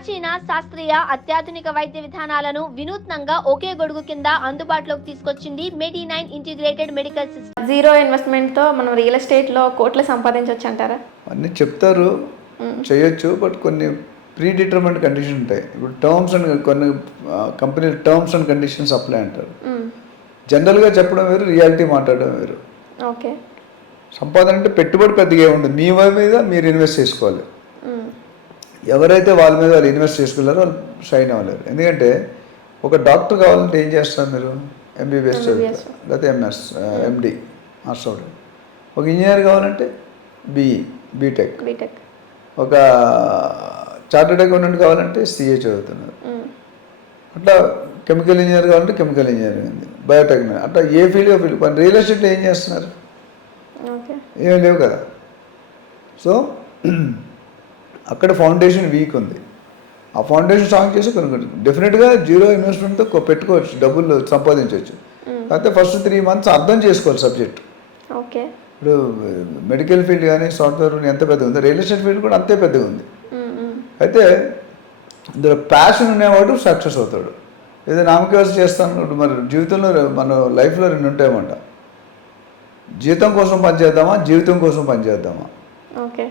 ప్రాచీన శాస్త్రీయ అత్యాధునిక వైద్య విధానాలను వినూత్నంగా ఒకే గొడుగు కింద అందుబాటులోకి తీసుకొచ్చింది మెడి9 integrated medical system. Zero investment తో మనం రియల్ ఎస్టేట్ లో కోట్లు సంపాదించవచ్చు అంటారా? అన్నీ చెప్తారు, చేయొచ్చు. బట్ కొన్ని ప్రీ డిటర్మెంట్ కండిషన్ ఉంటాయి. ఇప్పుడు టర్మ్స్ అండ్ కొన్ని కంపెనీలు టర్మ్స్ అండ్ కండిషన్స్ అప్లై అంటారు. జనరల్గా చెప్పడం వేరు, రియాలిటీ మాట్లాడడం వేరు. ఓకే, సంపాదన అంటే పెట్టుబడి పెద్దగా ఏముంది, మీ మీద మీరు ఇన్వెస్ట్ చేసుకోవాలి. ఎవరైతే వాళ్ళ మీద వాళ్ళు ఇన్వెస్ట్ చేసుకున్నారో వాళ్ళు షైన్ అవ్వలేరు. ఎందుకంటే ఒక డాక్టర్ కావాలంటే ఏం చేస్తారు మీరు? ఎంబీబీఎస్ చదువుతారు, లేకపోతే ఎంఎస్, ఎండి, మాస్టర్. ఒక ఇంజనీర్ కావాలంటే బీటెక్. ఒక చార్టెడ్ అకౌంటెంట్ కావాలంటే సిఏ చదువుతున్నారు. అట్లా కెమికల్ ఇంజనీర్ కావాలంటే కెమికల్ ఇంజనీరింగ్ ఉంది, బయోటెక్నాలజీ. అట్లా ఏ ఫీల్డ్గా ఫీల్డ్. కానీ రియల్ ఎస్టేట్లో ఏం చేస్తున్నారు? ఏమీ లేవు కదా. సో అక్కడ ఫౌండేషన్ వీక్ ఉంది. ఆ ఫౌండేషన్ స్ట్రాంగ్ చేసి కొనుక్కోవచ్చు. డెఫినెట్గా జీరో ఇన్వెస్ట్మెంట్తో పెట్టుకోవచ్చు, డబ్బులు సంపాదించవచ్చు. కాకపోతే ఫస్ట్ 3 months అర్థం చేసుకోవాలి సబ్జెక్ట్. ఓకే, ఇప్పుడు మెడికల్ ఫీల్డ్ కానీ సాఫ్ట్వేర్ ఎంత పెద్దగా ఉంది, రియల్ ఎస్టేట్ ఫీల్డ్ కూడా అంతే పెద్దగా ఉంది. అయితే ఇందులో ప్యాషన్ ఉండేవాడు సక్సెస్ అవుతాడు. ఏదో నామకేవాసి చేస్తాను. మరి జీవితంలో మన లైఫ్లో 2 ఉంటాయన్నమాట. జీతం కోసం పనిచేద్దామా, జీవితం కోసం పనిచేద్దామా? ఓకే,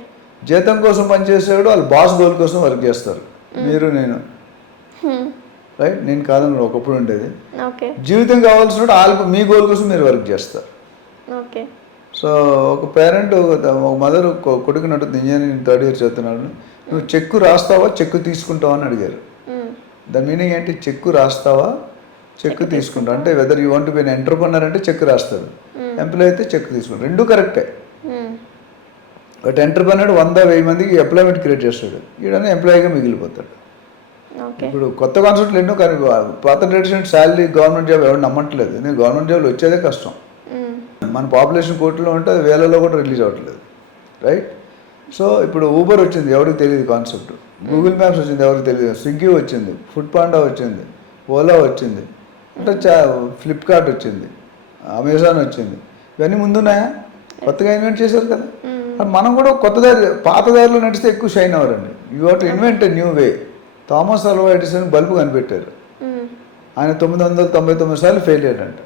జీతం కోసం పనిచేసేవాడు వాళ్ళు బాస్ గోల్ కోసం వర్క్ చేస్తారు. మీరు నేను రైట్, నేను కాదని ఒకప్పుడు ఉండేది. జీవితం కావాల్సిన వాళ్ళకు మీ గోల్ కోసం మీరు వర్క్ చేస్తారు. ఓకే. సో ఒక పేరెంట్, ఒక మదర్ కొడుకుని అడుగుతుంది, ఇంజనీరింగ్ 3rd year చదువుతున్నాడు, నువ్వు చెక్కు రాస్తావా చెక్కు తీసుకుంటావా అని అడిగారు. దాని మీనింగ్ ఏంటి? చెక్కు రాస్తావా చెక్కు తీసుకుంటావు అంటే whether you want be an entrepreneur అంటే చెక్కు రాస్తాడు, ఎంప్లాయ్ అయితే చెక్కు తీసుకుంటాడు. 2 కరెక్టే. బట్ ఎంటర్ప్రెన్యూర్ 100,000 మందికి ఎంప్లాయ్మెంట్ క్రియేట్ చేస్తాడు, ఈడనే ఎంప్లాయీగా మిగిలిపోతాడు. ఇప్పుడు కొత్త కాన్సెప్ట్లు ఎన్నో, కానీ పాత ట్రెడిషన్ శాలరీ గవర్నమెంట్ జాబ్ ఎవరు నమ్మట్లేదు. నేను గవర్నమెంట్ జాబ్లో వచ్చేదే కష్టం. మన పాపులేషన్ కోటిలో ఉంటే అది వేలలో కూడా రిలీజ్ అవ్వట్లేదు, రైట్? సో ఇప్పుడు ఊబర్ వచ్చింది, ఎవరికి తెలియదు కాన్సెప్ట్. గూగుల్ మ్యాప్స్ వచ్చింది, ఎవరికి తెలియదు. స్విగ్గీ వచ్చింది, ఫుడ్ పాండా వచ్చింది, ఓలా వచ్చింది, అంటే ఫ్లిప్కార్ట్ వచ్చింది, అమెజాన్ వచ్చింది. ఇవన్నీ ముందున్నాయా? కొత్తగా ఇన్వెంట్ చేశారు కదా. మనం కూడా కొత్త దారి, పాత దారిలో నడిస్తే ఎక్కువ షైన్ అవ్వరండి. You have to invent a new way. Thomas Alva Edison bulb కనిపెట్టారు. ఆయన 999 సార్లు ఫెయిల్ అయ్యాడంట.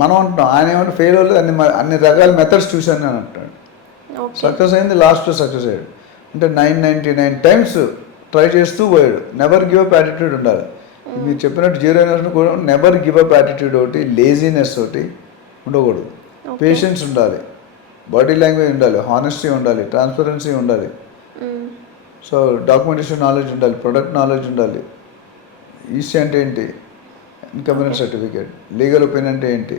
మనం అంటున్నాం ఆయన ఏమంటే ఫెయిల్ అవ్వలేదు, అన్ని రకాల మెథడ్స్ చూశాను అని అంటాడు. సక్సెస్ అయింది, లాస్ట్లో సక్సెస్ అయ్యాడు. అంటే 999 times ట్రై చేస్తూ పోయాడు. నెవర్ గివ్ అప్ యాటిట్యూడ్ ఉండాలి. మీరు చెప్పినట్టు జీరో ఇన్వెస్ట్మెంట్ కూడా నెవర్ గివ్ అప్ యాటిట్యూడ్ ఒకటి, లేజినెస్ ఒకటి ఉండకూడదు. పేషెన్స్ ఉండాలి, బాడీ లాంగ్వేజ్ ఉండాలి, హానెస్టీ ఉండాలి, ట్రాన్స్పరెన్సీ ఉండాలి. సో డాక్యుమెంటేషన్ నాలెడ్జ్ ఉండాలి, ప్రొడక్ట్ నాలెడ్జ్ ఉండాలి. ఈసీ అంటే ఏంటి, ఇన్కమ్ సర్టిఫికేట్, లీగల్ ఒపీనియన్ అంటే ఏంటి,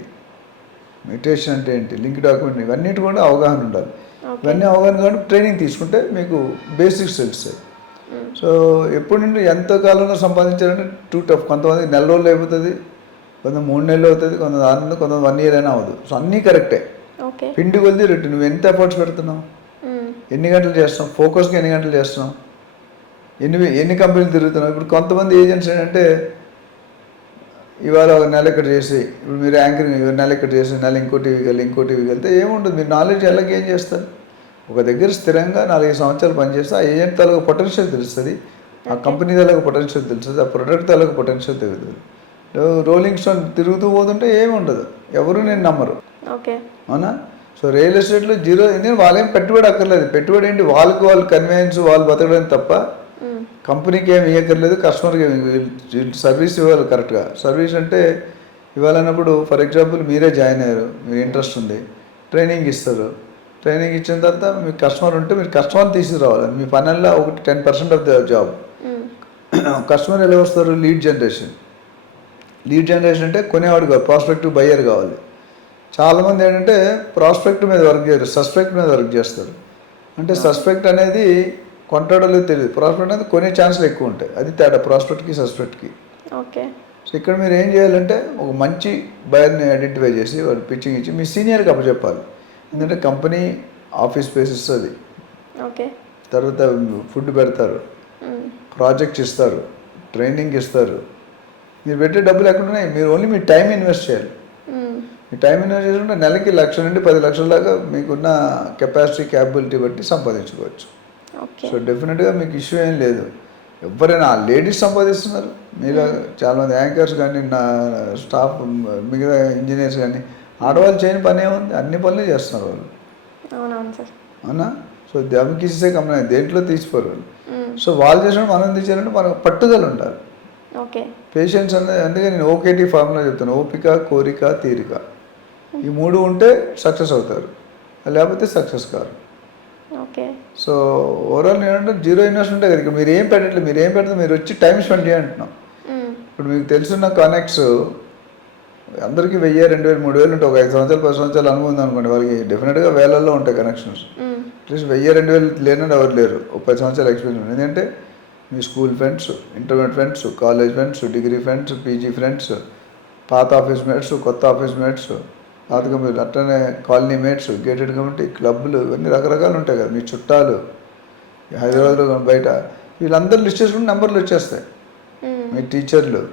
మ్యూటేషన్ అంటే ఏంటి, లింక్ డాక్యుమెంట్, ఇవన్నిటి కూడా అవగాహన ఉండాలి. ఇవన్నీ అవగాహన కాబట్టి ట్రైనింగ్ తీసుకుంటే మీకు బేసిక్స్ తెలుస్తాయి. సో ఎప్పటి నుండి ఎంతకాలంలో సంపాదించాలంటే టూ టఫ్. కొంతమంది నెల రోజులు అయిపోతుంది, కొంత 3 నెలలు అవుతుంది, కొంత 6 నెలలు, కొంత 1 year అయినా అవ్వదు. సో అన్నీ కరెక్టే. పిండి కొద్ది రెట్టి నువ్వు ఎంత ఎఫర్ట్స్ పెడుతున్నావు, ఎన్ని గంటలు చేస్తున్నావు, ఫోకస్గా ఎన్ని గంటలు చేస్తున్నావు, ఎన్ని కంపెనీలు తిరుగుతున్నావు. ఇప్పుడు కొంతమంది ఏజెంట్స్ ఏంటంటే ఇవాళ ఒక నెల ఇక్కడ చేసి, ఇప్పుడు మీరు యాంకరింగ్ నెల ఇక్కడ చేసి నెల ఇంకో టీవీకి వెళ్తే ఏముంటుంది? మీరు నాలెడ్జ్ ఎలా గెయిన్ చేస్తారు? ఒక దగ్గర స్థిరంగా 4 సంవత్సరాలు పనిచేస్తే ఆ ఏజెంట్ తాలూకు పొటెన్షియల్ తెలుస్తుంది, ఆ కంపెనీ తాలూకు పొటెన్షియల్ తెలుస్తుంది, ఆ ప్రొడక్ట్ తాలూకు పొటెన్షియల్ తెలుస్తుంది. రోలింగ్ స్టోన్ తిరుగుతూ పోతుంటే ఏముండదు, ఎవరు నేను నమ్మరు. అవునా? సో రియల్ ఎస్టేట్లో జీరో, ఎందుకంటే వాళ్ళేం పెట్టుబడి అక్కర్లేదు. పెట్టుబడి ఏంటి, వాళ్ళు కన్వీనియన్స్, వాళ్ళు బతకడం తప్ప కంపెనీకి ఏమి ఇవ్వక్కర్లేదు, కస్టమర్కి ఏమి సర్వీస్ ఇవ్వాలి కరెక్ట్గా. సర్వీస్ అంటే ఇవ్వాలన్నప్పుడు ఫర్ ఎగ్జాంపుల్ మీరే జాయిన్ అయ్యారు, మీకు ఇంట్రెస్ట్ ఉంది, ట్రైనింగ్ ఇస్తారు. ట్రైనింగ్ ఇచ్చిన తర్వాత మీకు కస్టమర్ ఉంటే మీరు కస్టమర్ తీసుకురావాలి. మీ పనుల్లో ఒకటి 10% ఆఫ్ ద జాబ్. కస్టమర్ ఎలా వస్తారు? లీడ్ జనరేషన్ అంటే కొనేవాడు కాదు, ప్రాస్పెక్టివ్ బయ్యర్ కావాలి. చాలామంది ఏంటంటే ప్రాస్పెక్ట్ మీద వర్క్ చేయరు, సస్పెక్ట్ మీద వర్క్ చేస్తారు. అంటే సస్పెక్ట్ అనేది కొంటాడో లేదో తెలియదు, ప్రాస్పెక్ట్ అనేది కొనే ఛాన్సులు ఎక్కువ ఉంటాయి. అది తేడా ప్రాస్పెక్ట్కి సస్పెక్ట్కి. సో ఇక్కడ మీరు ఏం చేయాలంటే ఒక మంచి బయర్ని ఐడెంటిఫై చేసి వాడు పిచ్చింగ్ ఇచ్చి మీ సీనియర్కి అప్పచెప్పాలి. ఎందుకంటే కంపెనీ ఆఫీస్ స్పేస్ ఇస్తుంది, తర్వాత ఫుడ్ పెడతారు, ప్రాజెక్ట్స్ ఇస్తారు, ట్రైనింగ్ ఇస్తారు. మీరు పెట్టే డబ్బులు ఎక్కడున్నాయి? మీరు ఓన్లీ మీ టైం ఇన్వెస్ట్ చేయాలి. మీ టైం ఇన్వెస్ట్ చేసుకుంటే నెలకి 1 లక్ష నుండి 10 లక్షల దాకా మీకున్న కెపాసిటీ, క్యాపబిలిటీ బట్టి సంపాదించుకోవచ్చు. సో డెఫినెట్గా మీకు ఇష్యూ ఏం లేదు. ఎవరైనా లేడీస్ సంపాదిస్తున్నారు మీలో చాలామంది యాంకర్స్ కానీ నా స్టాఫ్ మిగతా ఇంజనీర్స్ కానీ ఆడవాళ్ళు చేయని పని ఏముంది, అన్ని పనులు చేస్తున్నారు వాళ్ళు. అవునవును సార్. అవునా? సో దమ్కిస్తే కమ్మ దేంట్లో తీసిపోరు వాళ్ళు. సో వాళ్ళు చేసినప్పుడు మనం తీసేయాలంటే మనకు పట్టుదల ఉండాలి. ఓకే. పేషెన్స్ అనేది అందుకే నేను ఓకేటీ ఫార్ములా చెప్తాను. ఓపిక, కోరిక, తీరిక, ఈ 3 ఉంటే సక్సెస్ అవుతారు, లేకపోతే success car. Okay. So overall నేనంటే జీరో ఇన్వెస్ట్మెంటే కదా. ఇక మీరు ఏం పెట్టట్లేదు, మీరు ఏం పెడితే మీరు వచ్చి టైం స్పెండ్ చేయంటున్నాం. ఇప్పుడు మీకు తెలుసున్న కనెక్ట్స్ అందరికీ 1000, 2000, 3000 ఉంటాయి. ఒక 5 సంవత్సరాలు 10 సంవత్సరాలు అనుభవం ఉంది అనుకోండి, వాళ్ళకి డెఫినెట్గా వేలల్లో ఉంటాయి కనెక్షన్స్. అట్లీస్ట్ 1000, 2000 లేనని ఎవరు లేరు ఒక 10 సంవత్సరాలు ఎక్స్పీరియన్స్. ఎందుకంటే మీ school friends, intermediate friends, college friends, degree friends, PG friends, పాత ఆఫీస్ మేట్స్, కొత్త ఆఫీస్ మేట్స్, పాత కంపెనీలు, అట్లనే కాలనీ మేట్స్, గేటెడ్ కమ్యూనిటీ, క్లబ్లు, ఇవన్నీ రకరకాలు ఉంటాయి కదా. మీ చుట్టాలు హైదరాబాద్లో బయట వీళ్ళందరూ లిస్ట్ చేసుకుంటే నెంబర్లు వచ్చేస్తాయి. మీ టీచర్లు,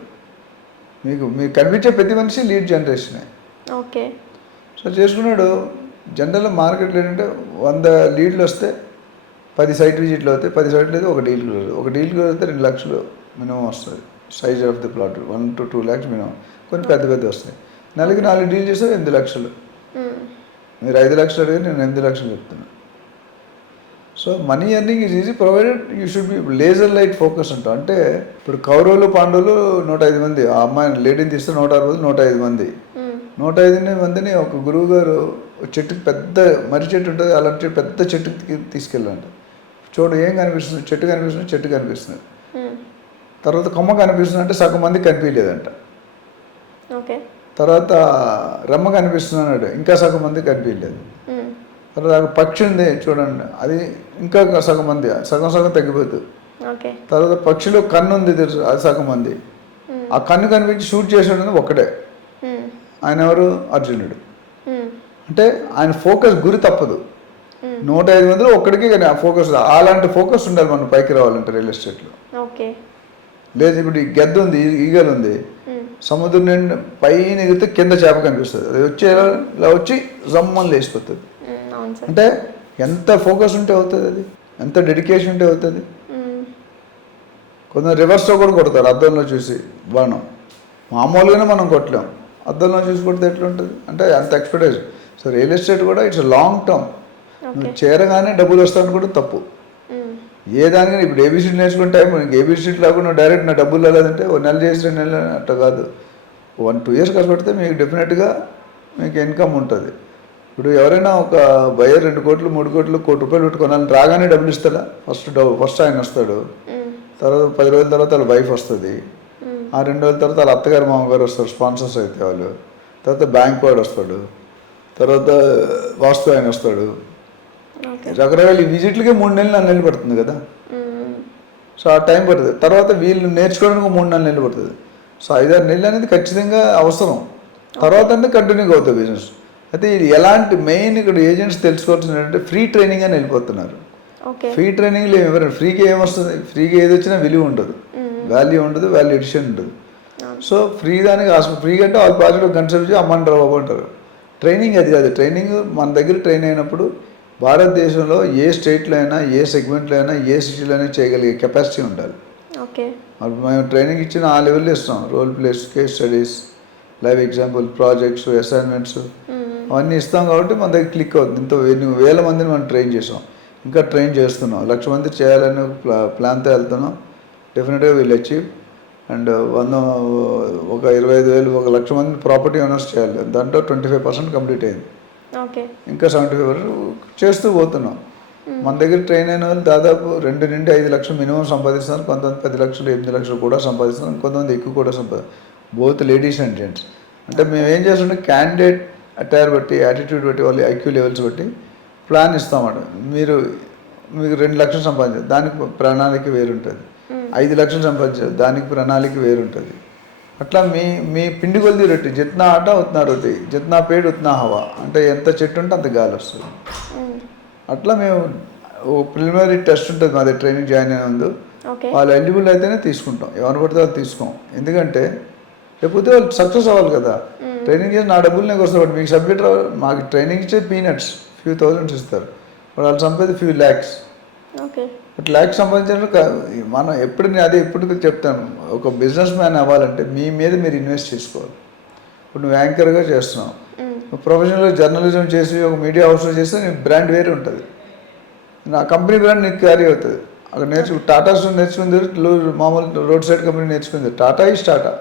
మీకు కనిపించే ప్రతి మనిషి లీడ్ జనరేషనే. ఓకే. సో చేసుకున్నాడు. జనరల్గా మార్కెట్లో ఏంటంటే 100 లీడ్లు వస్తే 10 సైట్ విజిట్లు అవుతాయి, 10 సైట్లు అయితే ఒక డీల్కి వస్తుంది. ఒక డీల్కి వస్తే 2 లక్షలు మినిమం వస్తుంది. Size of the plot 1 to 2 lakhs minimum. కొన్ని పెద్ద వస్తాయి. నెలకి 4 డీల్ చేస్తే 8 లక్షలు. మీరు 5 లక్షలు అడిగి నేను 8 లక్షలు చెప్తున్నాను. So money earning is easy provided you should be laser light focus అంటాం. అంటే ఇప్పుడు కౌరవులు పాండవులు 105 మంది, ఆ అమ్మాయిని లేడీని తీస్తే 160, 105 మంది. 105 మందిని ఒక గురువు గారు చెట్టుకి పెద్ద మర్రి చెట్టు ఉంటుంది, అలాంటి పెద్ద చెట్టుకి తీసుకెళ్ళంట. చూడు ఏం కనిపిస్తుంది, చెట్టు కనిపిస్తుంది, చెట్టు కనిపిస్తుంది. తర్వాత కొమ్మ కనిపిస్తుంది అంటే సగం మందికి కనిపించలేదంట. ఓకే. తర్వాత రెమ్మ కనిపిస్తుంది అన్నాడు, ఇంకా సగం మందికి కనిపించలేదు. తర్వాత పక్షి ఉంది చూడండి, అది ఇంకా సగం మంది, సగం తగ్గిపోతుంది. తర్వాత పక్షిలో కన్ను ఉంది తెలుసు, అది సగం మంది. ఆ కన్ను కనిపించి షూట్ చేసాడు ఒక్కడే. ఆయన ఎవరు? అర్జునుడు. అంటే ఆయన ఫోకస్ గురి తప్పదు. 105 మందిలో ఒక్కడికి కానీ ఆ ఫోకస్, అలాంటి ఫోకస్ ఉండాలి మనం పైకి రావాలంటే రియల్ ఎస్టేట్లో. లేదు ఇప్పుడు ఈ గెద్ద ఉంది, ఈగలు ఉంది, సముద్రం నుండి పైన ఎగిరితే కింద చేప కనిపిస్తుంది, అది వచ్చి ఇలా వచ్చి జమ్మని లేచిపోతుంది. అంటే ఎంత ఫోకస్ ఉంటే అవుతుంది, అది ఎంత డెడికేషన్ ఉంటే అవుతుంది. కొందరు రివర్స్లో కూడా కొడతారు, అద్దంలో చూసి బాణం. మామూలుగానే మనం కొట్టలేం, అద్దంలో చూసి కొడితే ఎట్లుంటుంది అంటే అంత ఎక్స్పెక్టేషన్. సో రియల్ ఎస్టేట్ కూడా ఇట్స్ లాంగ్ టర్మ్. నువ్వు చేరగానే డబ్బులు వస్తాయని కూడా తప్పు. ఏ దానికైనా ఇప్పుడు ఏబిసిడి నేర్చుకుంటే మనకి ఏబిసిడి లేకుండా డైరెక్ట్ నా డబ్బులు వెళ్ళదంటే 1 నెల చేసి 2 నెలలు అట్లా కాదు. 1-2 years కష్టపడితే మీకు డెఫినెట్గా మీకు ఇన్కమ్ ఉంటుంది. ఇప్పుడు ఎవరైనా ఒక బయర్ 2 కోట్లు 3 కోట్లు ₹1 కోటి పెట్టుకోవాలని రాగానే డబ్బులు ఇస్తాడా? ఫస్ట్ ఆయన వస్తాడు, తర్వాత 10 రోజుల తర్వాత వాళ్ళ వైఫ్ వస్తుంది, ఆ 2 రోజుల తర్వాత వాళ్ళ అత్తగారు మామగారు వస్తారు, స్పాన్సర్స్ అయితే వాళ్ళు, తర్వాత బ్యాంక్ వాడు వస్తాడు, తర్వాత వాస్తు ఆయన వస్తాడు. రకరకాల విజిట్లకే 3 నెలలు 4 నెలలు పడుతుంది కదా. సో ఆ టైం పడుతుంది. తర్వాత వీళ్ళు నేర్చుకోవడానికి 3-4 నెలలు పడుతుంది. సో 5-6 నెలలు అనేది ఖచ్చితంగా అవసరం. తర్వాత అంటే కంటిన్యూగా అవుతుంది బిజినెస్. అయితే ఇది ఎలాంటి మెయిన్ ఇక్కడ ఏజెంట్స్ తెలుసుకోవాల్సింది ఏంటంటే ఫ్రీ ట్రైనింగ్ అని వెళ్ళిపోతున్నారు. ఫ్రీ ట్రైనింగ్లో ఎవరైనా ఫ్రీగా ఏమొస్తుంది? ఫ్రీగా ఏది వచ్చినా విలువ ఉండదు, వాల్యూ ఉండదు, వాల్యూ ఎడిషన్ ఉండదు. సో ఫ్రీ దానికి ఫ్రీగా అంటే వాళ్ళు పాజిటివ్ కన్సెప్ట్ అమ్మంటారు బాబు అంటారు. ట్రైనింగ్ అది కాదు. ట్రైనింగ్ మన దగ్గర ట్రైన్ అయినప్పుడు భారతదేశంలో ఏ స్టేట్లో అయినా, ఏ సెగ్మెంట్లో అయినా, ఏ సిటీలో అయినా చేయగలిగే కెపాసిటీ ఉండాలి. మేము ట్రైనింగ్ ఇచ్చిన ఆ లెవెల్లో ఇస్తాం. Role plays, case studies, live example, projects, assignments అవన్నీ ఇస్తాం. కాబట్టి మన దగ్గర క్లిక్ అవుతుంది. ఇంత 1000 మందిని మనం ట్రైన్ చేసాం, ఇంకా ట్రైన్ చేస్తున్నాం. 1,00,000 మంది చేయాలని ప్లాన్తో వెళ్తున్నాం. డెఫినెట్గా వీళ్ళు అచీవ్. అండ్ 25,000 1,00,000 మంది ప్రాపర్టీ ఓనర్స్ చేయాలి. దాంట్లో 25% కంప్లీట్ అయింది. ఇంకా 75% చేస్తూ పోతున్నాం. మన దగ్గర ట్రైన్ అయిన వాళ్ళు దాదాపు 2 నుండి 5 లక్షలు మినిమం సంపాదిస్తున్నారు. కొంతమంది 10 లక్షలు 8 లక్షలు కూడా సంపాదిస్తున్నారు, కొంతమంది ఎక్కువ కూడా బోత్ లేడీస్ అండ్ జెంట్స్. అంటే మేము ఏం చేస్తుంటే క్యాండిడేట్ అటైర్ బట్టి, యాటిట్యూడ్ బట్టి, వాళ్ళ ఐక్యూ లెవెల్స్ బట్టి ప్లాన్ ఇస్తామన్నమాట. మీకు 2 లక్షలు సంపాదించారు, దానికి ప్రణాళిక వేరుంటుంది. 5 లక్షలు సంపాదించారు, దానికి ప్రణాళిక వేరుంటుంది. అట్లా మీ పిండి కొలిది రొట్టి, జిత్నా ఆట ఉత్నా రొట్టి, జిత్నా పేడు ఉత్నా హవా. అంటే ఎంత చెట్టు ఉంటే అంత గాలి వస్తుంది. అట్లా మేము ప్రిలిమినరీ టెస్ట్ ఉంటుంది మాది ట్రైనింగ్ జాయిన్ అయిన ముందు. వాళ్ళు ఎలిజిబుల్ అయితేనే తీసుకుంటాం, ఎవరు పడితే వాళ్ళు తీసుకోం. ఎందుకంటే లేకపోతే వాళ్ళు సక్సెస్ అవ్వాలి కదా. ట్రైనింగ్ చేసి నా డబ్బులు నాకు వస్తాయి, మీకు సబ్జెక్ట్ రావాలి. మాకు ట్రైనింగ్ ఇచ్చే పీనట్స్, few thousands ఇస్తారు, వాళ్ళు సంపేది few lakhs. బట్ ల్యాక్ సంపాదించడం మనం ఎప్పుడు నేను అదే ఎప్పుడు చెప్తాను, ఒక బిజినెస్ మ్యాన్ అవ్వాలంటే మీ మీద మీరు ఇన్వెస్ట్ చేసుకోవాలి. ఇప్పుడు నువ్వు యాంకర్గా చేస్తున్నావు, నువ్వు ప్రొఫెషనల్గా జర్నలిజం చేసి ఒక మీడియా హౌస్లో చేస్తే నీ బ్రాండ్ వేరే ఉంటుంది, నా కంపెనీ బ్రాండ్ నీకు క్యారీ అవుతుంది. అక్కడ టాటాస్ నేర్చుకుంది, మామూలు రోడ్ సైడ్ కంపెనీ నేర్చుకుంది. టాటా ఈజ్ టాటా.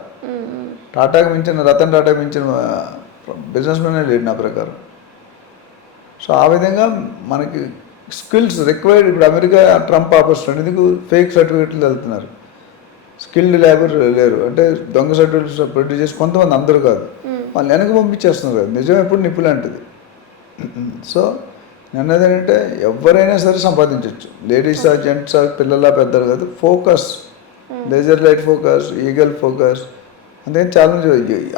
టాటాకి మించిన రతన్ టాటాకి మించిన బిజినెస్ మ్యానే లేడు నా ప్రకారం. సో ఆ విధంగా మనకి స్కిల్స్ రిక్వైర్డ్. ఇప్పుడు అమెరికా ట్రంప్ ఆపర్చునిటీ ఎందుకు ఫేక్ సర్టిఫికెట్లు వెళ్తున్నారు, స్కిల్డ్ లేబర్ లేరు అంటే దొంగ సర్టిఫికెట్స్ ప్రొడ్యూస్ చేసి కొంతమంది, అందరూ కాదు, వాళ్ళు వెనక్కి పంపించేస్తున్నారు కదా. నిజం ఎప్పుడు నిప్పు లాంటిది. సో అన్నది ఏంటంటే ఎవరైనా సరే సంపాదించవచ్చు, లేడీసా జెంట్సా పిల్లల పెద్దలు కాదు. Focus, laser light focus, eagle focus. అంతేం ఛాలెంజ్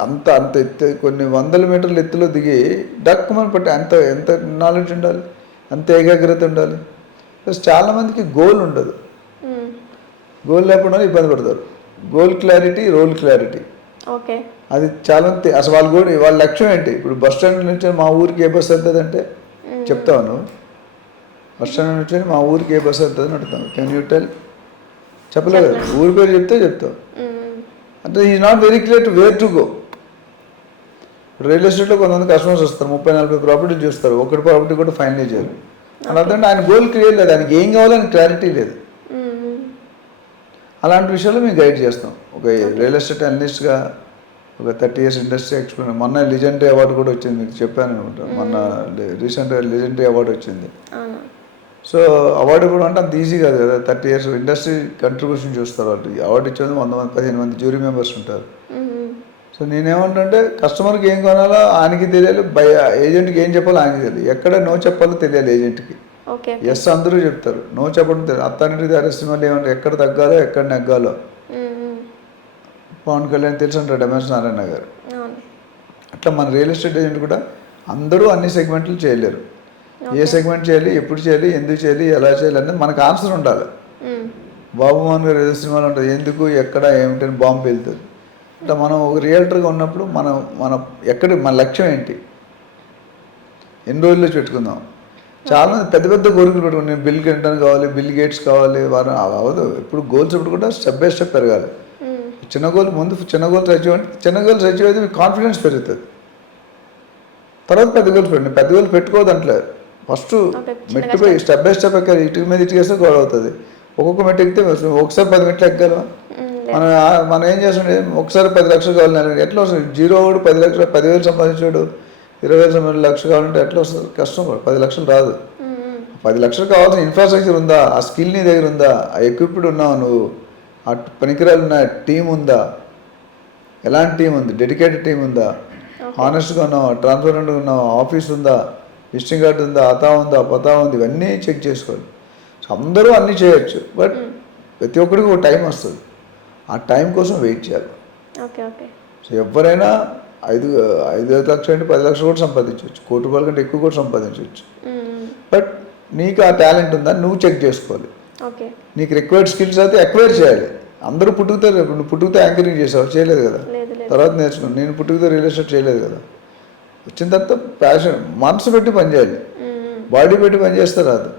అంత అంత ఎత్తు కొన్ని వందల మీటర్ల ఎత్తులో దిగి డక్కుమని పట్టి ఎంత నాలెడ్జ్ ఉండాలి, అంత ఏకాగ్రత ఉండాలి. ప్లస్ చాలామందికి గోల్ ఉండదు, గోల్ లేకుండా ఇబ్బంది పడతారు. Goal clarity, role clarity, okay, అది చాలా అసలు వాళ్ళు కూడా వాళ్ళ లక్ష్యం ఏంటి. ఇప్పుడు బస్ స్టాండ్ నుంచి మా ఊరికి ఏ బస్సు వెళ్తుంది అంటే చెప్తాను, బస్ స్టాండ్ నుంచి మా ఊరికి ఏ బస్సు వెళ్తుంది అని అడుగుతాను. Can you tell? చెప్పలేదు, ఊరి పేరు చెప్తావు. అంటే is not very clear to where to go. Real ఎస్టేట్లో కొంతమంది కస్టమర్స్ వస్తారు, 30-40 ప్రాపర్టీలు చూస్తారు, ఒకటి ప్రాపర్టీ కూడా ఫైనలైజ్ చేయాలి అని అర్థం. ఆయన గోల్ క్లియర్ లేదు, ఆయనకి ఏం కావాలో ఆయన క్లారిటీ లేదు. అలాంటి విషయాల్లో మేము గైడ్ చేస్తాం. ఒక రియల్ ఎస్టేట్ అనలిస్ట్గా ఒక 30 years ఇండస్ట్రీ ఎక్స్పీరియన్స్. మొన్న లెజెండరీ అవార్డు కూడా వచ్చింది, మీకు చెప్పాను అనమాట. మొన్న రీసెంట్గా లెజెండరీ అవార్డు వచ్చింది. సో అవార్డు కూడా అంటే అంత ఈజీ కాదు కదా, 30 years ఇండస్ట్రీ కంట్రిబ్యూషన్ చూస్తారు వాళ్ళు. అవార్డు ఇచ్చేది 100-15 మంది జ్యూరీ మెంబర్స్ ఉంటారు. సో నేనేమంటే కస్టమర్కి ఏం కొనాలో ఆయనకి తెలియాలి, ఏజెంట్కి ఏం చెప్పాలో ఆయనకి తెలియాలి, ఎక్కడ నో చెప్పాలో తెలియాలి ఏజెంట్కి. ఎస్ అందరూ చెప్తారు, నో చెప్పడం తెలియదు. అత్తానికి అరెస్టిమల్ ఏమంటే ఎక్కడ తగ్గాలో ఎక్కడ నెగ్గాలో. పవన్ కళ్యాణ్ తెలుసు అంటారు, రమేష్ నారాయణ గారు. అట్లా మన రియల్ ఎస్టేట్ ఏజెంట్ కూడా అందరూ అన్ని సెగ్మెంట్లు చేయలేరు. ఏ సెగ్మెంట్ చేయాలి, ఎప్పుడు చేయాలి, ఎందుకు చేయాలి, ఎలా చేయాలి అనేది మనకు ఆన్సర్ ఉండాలి. బాబు మోహన్ గారు ఏదో సినిమాలు ఉంటుంది, ఎందుకు ఎక్కడ ఏమిటని బాంబు వెళ్తుంది. అట్లా మనం ఒక రియల్టర్గా ఉన్నప్పుడు మన మన లక్ష్యం ఏంటి, ఎన్ని రోజుల్లో పెట్టుకుందాం. చాలా పెద్ద పెద్ద కోరికలు పెట్టుకుని నేను బిల్ క్లింటన్ కావాలి, బిల్ గేట్స్ కావాలి, వారు అవ్వదు. ఎప్పుడు గోల్స్ ఎప్పుడు కూడా స్టెప్ బై స్టెప్ పెరగాలి. చిన్న గోల్ ముందు చిన్న గోల్స్ అచీవ్ అంటే చిన్న గోల్స్ అచీవ్ అయితే మీకు కాన్ఫిడెన్స్ పెరుగుతుంది. తర్వాత పెద్ద గోల్స్ పెట్టండి, పెద్ద గోల్ పెట్టుకోవద్దు అంటే ఫస్ట్ మెట్టుపై స్టెప్ బై స్టెప్ ఎక్కాలి. ఇటుక మీద ఇటుకేస్తే గోల్ అవుతుంది. ఒక్కొక్క మెట్టు ఎక్కితే ఒకసారి 10 మెట్లు ఎక్కగలమా? మనం ఏం చేస్తుండే, ఒకసారి 10 లక్షలు కావాలి, ఎట్లా వస్తుంది? జీరో వాడు 10 లక్షలు 10,000 సంపాదించాడు, 20,000 లక్షలు కావాలంటే ఎట్లా వస్తుంది? కష్టం. 10 లక్షలు రాదు. 10 లక్షలు కావాల్సిన ఇన్ఫ్రాస్ట్రక్చర్ ఉందా, ఆ స్కిల్ నీ దగ్గర ఉందా, ఆ ఎక్విప్డ్ ఉన్నావు నువ్వు, ఆ పనికిరాలు ఉన్న టీం ఉందా, ఎలాంటి టీం ఉంది, డెడికేటెడ్ టీం ఉందా, హానెస్ట్గా ఉన్నావా, ట్రాన్స్పరెంట్గా ఉన్నావా, ఆఫీస్ ఉందా, విజిటింగ్ కార్డు ఉందా, అతా ఉందా, పతా ఉంది, ఇవన్నీ చెక్ చేసుకోవాలి. సో అందరూ అన్నీ చేయొచ్చు, బట్ ప్రతి ఒక్కరికి ఒక టైం వస్తుంది, ఆ టైం కోసం వెయిట్ చేయాలి. సో ఎవరైనా 5 లక్షలు అంటే 10 లక్షలు కూడా సంపాదించవచ్చు, కోటి రూపాయల కంటే ఎక్కువ కూడా సంపాదించవచ్చు. బట్ నీకు ఆ టాలెంట్ ఉందా నువ్వు చెక్ చేసుకోవాలి. నీకు రిక్వైర్డ్ స్కిల్స్ అయితే ఎక్వైర్ చేయాలి. అందరూ పుట్టుకుతారు. నువ్వు పుట్టుకుతో యాంకరింగ్ చేసావు, చేయలేదు కదా, తర్వాత నేర్చుకున్నాను. నేను పుట్టుకుతో రియల్ ఎస్టేట్ చేయలేదు కదా. వచ్చిన తర్వాత ప్యాషన్, మనసు పెట్టి పని చేయాలి, బాడీ పెట్టి పని చేస్తే రాదు.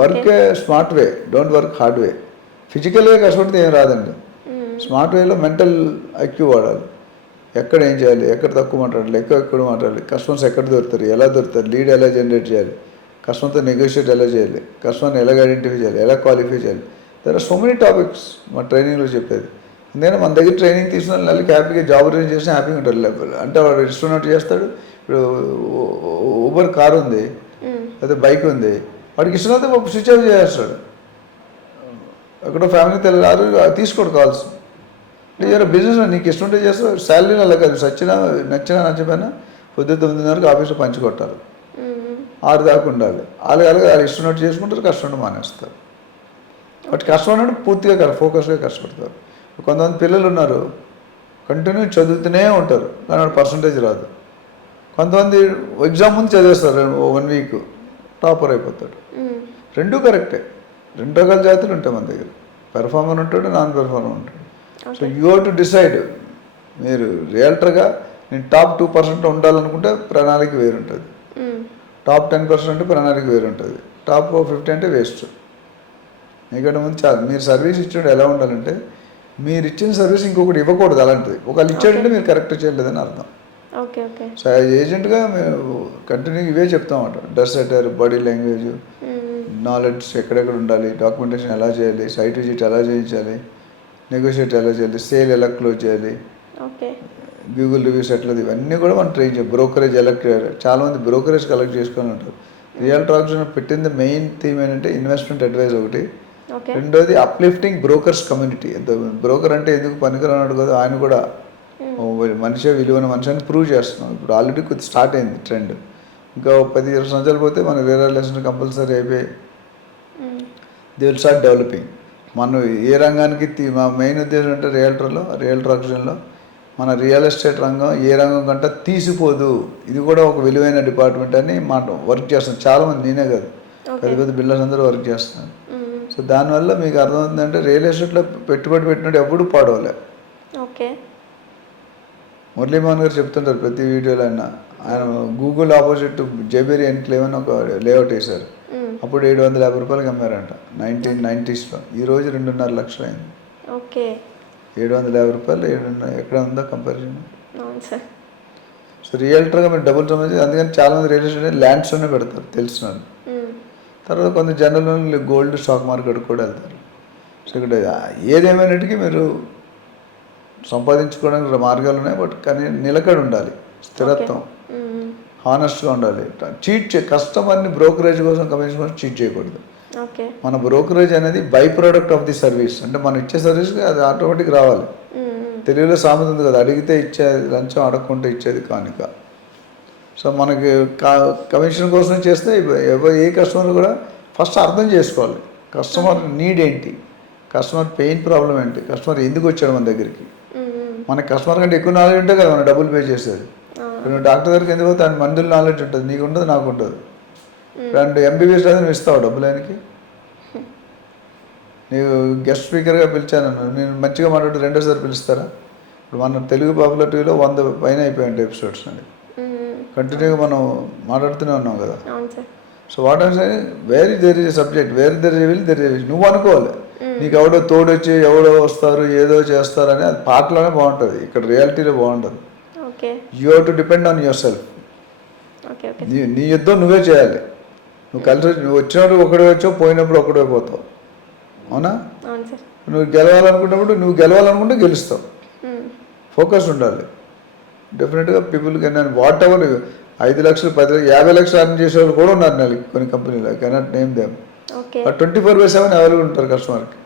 Work smart way, don't work hard way. ఫిజికల్గా కష్టపడితే ఏం రాదండి. స్మార్ట్ వేలో మెంటల్ ఐక్యూ వాడాలి. ఎక్కడ ఏం చేయాలి, ఎక్కడ తక్కువ మాట్లాడాలి, ఎక్కడ మాట్లాడాలి, కస్టమర్స్ ఎక్కడ దొరుకుతారు, ఎలా దొరుకుతారు, లీడ్ ఎలా జనరేట్ చేయాలి, కస్టమర్తో నెగోషియేట్ ఎలా చేయాలి, కస్టమర్ని ఎలా ఐడెంటిఫై చేయాలి, ఎలా క్వాలిఫై చేయాలి. There are so many topics మా ట్రైనింగ్లో చెప్పేది. ఎందుకంటే మన దగ్గర ట్రైనింగ్ తీసుకున్న నెలకి హ్యాపీగా జాబ్ రిజైన్ చేసినా హ్యాపీగా ఉంటారు. అంటే వాడు రెస్టారెంట్ చేస్తాడు. ఇప్పుడు ఊబర్ కార్ ఉంది, అదే బైక్ ఉంది, వాడికి ఇష్టమైతే స్విచ్ ఆఫ్ చేస్తాడు. ఎక్కడో ఫ్యామిలీ తెల్లారు తీసుకోడు కాల్స్. లేదా బిజినెస్ నీకు ఇష్టం ఉంటే చేస్తావు. శాలరీలో అలా కాదు, నచ్చిపోయినా పొద్దున్న 9:30 ఆఫీస్లో పంచి కొట్టాలి, 6 దాకా ఉండాలి. అలాగే వాళ్ళు ఇష్టం చేసుకుంటారు, కష్టం మానేస్తారు. బట్ కష్టం పూర్తిగా ఫోకస్గా కష్టపడతారు. కొంతమంది పిల్లలు ఉన్నారు, కంటిన్యూ చదువుతూనే ఉంటారు, కానీ వాడు పర్సంటేజ్ రాదు. కొంతమంది ఎగ్జామ్ ముందు చదివేస్తారు, 1 week టాపర్ అయిపోతాడు. రెండూ కరెక్టే. 2 రకాల జాతులు ఉంటాయి మన దగ్గర, పెర్ఫార్మర్ ఉంటాడు, నాన్ పెర్ఫార్మర్ ఉంటాడు. So you have to decide. మీరు రియల్టర్గా నేను టాప్ 2% ఉండాలనుకుంటే ప్రణాళిక వేరుంటుంది, టాప్ 10% అంటే ప్రణాళిక వేరుంటుంది, టాప్ 50 అంటే వేస్ట్. మీకంటే ముందు చాలా మీరు సర్వీస్ ఇచ్చినప్పుడు ఎలా ఉండాలంటే మీరు ఇచ్చిన సర్వీస్ ఇంకొకటి ఇవ్వకూడదు అలాంటిది. ఒకళ్ళు ఇచ్చాడంటే మీరు కరెక్ట్ చేయలేదని అర్థం. Okay okay. సో యాజ్ ఏజెంట్గా మేము కంటిన్యూ ఇవే చెప్తామంట. డ్రెస్ అటార్, బాడీ లాంగ్వేజ్, నాలెడ్జ్ ఎక్కడెక్కడ ఉండాలి, డాక్యుమెంటేషన్ ఎలా చేయాలి, సైట్ విజిట్ ఎలా చేయించాలి, నెగోషియేట్ ఎలా చేయాలి, సేల్ ఎలా క్లోజ్ చేయాలి, ఓకే. గూగుల్ రివ్యూస్ ఎట్లా, ఇవన్నీ కూడా మనం ట్రైన్ చేయాలి. బ్రోకరేజ్ ఎలా చాలామంది బ్రోకరేజ్ కలెక్ట్ చేసుకొని ఉంటారు. రియల్ ట్రాక్షన్ పెట్టింది మెయిన్ థీమ్ ఏంటంటే ఇన్వెస్ట్మెంట్ అడ్వైజ్ ఒకటి, ఓకే. రెండోది అప్లిఫ్టింగ్ బ్రోకర్స్ కమ్యూనిటీ. బ్రోకర్ అంటే ఎందుకు పనికిరాడు కదా, ఆయన కూడా మనిషి విలువైన మనిషి అని ప్రూవ్ చేస్తున్నాం. ఇప్పుడు ఆల్రెడీ కొద్ది స్టార్ట్ అయింది ట్రెండ్. ఇంకా 10-20 సంవత్సరాలు పోతే మన రియల్ లెసన్ కంపల్సరీ అయిపోయి దే విల్ స్టార్ట్ డెవలపింగ్. మనం ఏ రంగానికి మా మెయిన్ ఉద్దేశం అంటే రియల్ ట్రాక్షన్లో మన రియల్ ఎస్టేట్ రంగం ఏ రంగం కంటే తీసిపోదు, ఇది కూడా ఒక విలువైన డిపార్ట్మెంట్ అని మాట వర్క్ చేస్తున్నాం. చాలామంది, నేనే కాదు, పెద్ద పెద్ద బిల్డర్స్ అందరూ వర్క్ చేస్తున్నారు. సో దానివల్ల మీకు అర్థమవుతుందంటే రియల్ ఎస్టేట్లో పెట్టుబడి పెట్టినట్టు ఎప్పుడు పాడవలే. ఓకే. మురళీమోహన్ గారు చెప్తుంటారు ప్రతి వీడియోలో. ఆయన గూగుల్ ఆపోజిట్ జేబేరి ఎన్క్లేవ్ అని ఒక లేఅవుట్ వేశారు. అప్పుడు 750 రూపాయలకి అమ్మారంట 1990s. ఈరోజు 2.5 లక్షలు అయింది. ఓకే. 750 రూపాయలు ఎక్కడ ఉందో కంపారిజన్. అవును సార్. సో రియల్టర్గా మీరు డబ్బులు సంబంధించి, అందుకని చాలామంది రియల్ ఎస్టేట్ ల్యాండ్స్లోనే పెడతారు తెలిసిన వాళ్ళు. తర్వాత కొంత జనరల్ గోల్డ్ స్టాక్ మార్కెట్ కూడా వెళ్తారు. సో ఇక్కడ ఏదేమైనటికీ మీరు సంపాదించుకోవడానికి మార్గాలు ఉన్నాయి, బట్ కానీ నిలకడ ఉండాలి, స్థిరత్వం, హానెస్ట్గా ఉండాలి. కస్టమర్ని బ్రోకరేజ్ కోసం కమిషన్ కోసం చీట్ చేయకూడదు. ఓకే. మన బ్రోకరేజ్ అనేది by product of the service. అంటే మనం ఇచ్చే సర్వీస్కి అది ఆటోమేటిక్ రావాలి. తెలుగులో సామెత ఉంది కదా, అడిగితే ఇచ్చేది లంచం, అడగకుంటే ఇచ్చేది కానుక. సో మనకి కమిషన్ కోసం చేస్తే ఏ కస్టమర్ కూడా ఫస్ట్ అర్థం చేసుకోవాలి కస్టమర్ నీడ్ ఏంటి, కస్టమర్ పెయిన్ ప్రాబ్లం ఏంటి, కస్టమర్ ఎందుకు వచ్చాడు మన దగ్గరికి. మన కస్టమర్ కంటే ఎక్కువ నాలెడ్జ్ ఉంటే కదా మనం డబ్బులు పే చేసేది. నువ్వు డాక్టర్ దగ్గరికి ఎందుకు పోతే ఆయన మందుల నాలెడ్జ్ ఉంటుంది, నీకు ఉంటుంది, నాకు ఉంటుంది. రెండు MBBS అయితే నువ్వు ఇస్తావు డబ్బులు ఆయనకి. నీవు గెస్ట్ స్పీకర్గా పిలిచాను, నేను మంచిగా మాట్లాడి రెండోసారి పిలుస్తారా? ఇప్పుడు మన తెలుగు పాపులర్ టీవీలో 100 పైన అయిపోయాయి ఎపిసోడ్స్ అండి. కంటిన్యూగా మనం మాట్లాడుతూనే ఉన్నాం కదా. So what I'm saying, where there is subject, where there is will there is will. నువ్వు అనుకోవాలి నీకు ఎవడో తోడొచ్చి ఎవడో వస్తారు ఏదో చేస్తారని, అది పాటలోనే బాగుంటుంది, ఇక్కడ రియాలిటీలో బాగుంటుంది. You have to depend on your self. నీ యుద్ధం నువ్వే చేయాలి. నువ్వు కలిసి నువ్వు వచ్చినప్పుడు ఒకడే వచ్చావు, పోయినప్పుడు ఒకడే పోతావు. అవునా? నువ్వు గెలవాలనుకున్నప్పుడు నువ్వు గెలవాలనుకుంటే గెలుస్తావు. ఫోకస్ ఉండాలి డెఫినెట్గా. పీపుల్కి నేను వాట్ ఎవర్ 5 లక్షలు 10 లక్షలు 50 లక్షలు అర్న్ చేసేవాళ్ళు కూడా ఉన్నారు నెలకి కొన్ని కంపెనీలు. I cannot name them. 24/7 available ఉంటారు కస్టమర్కి.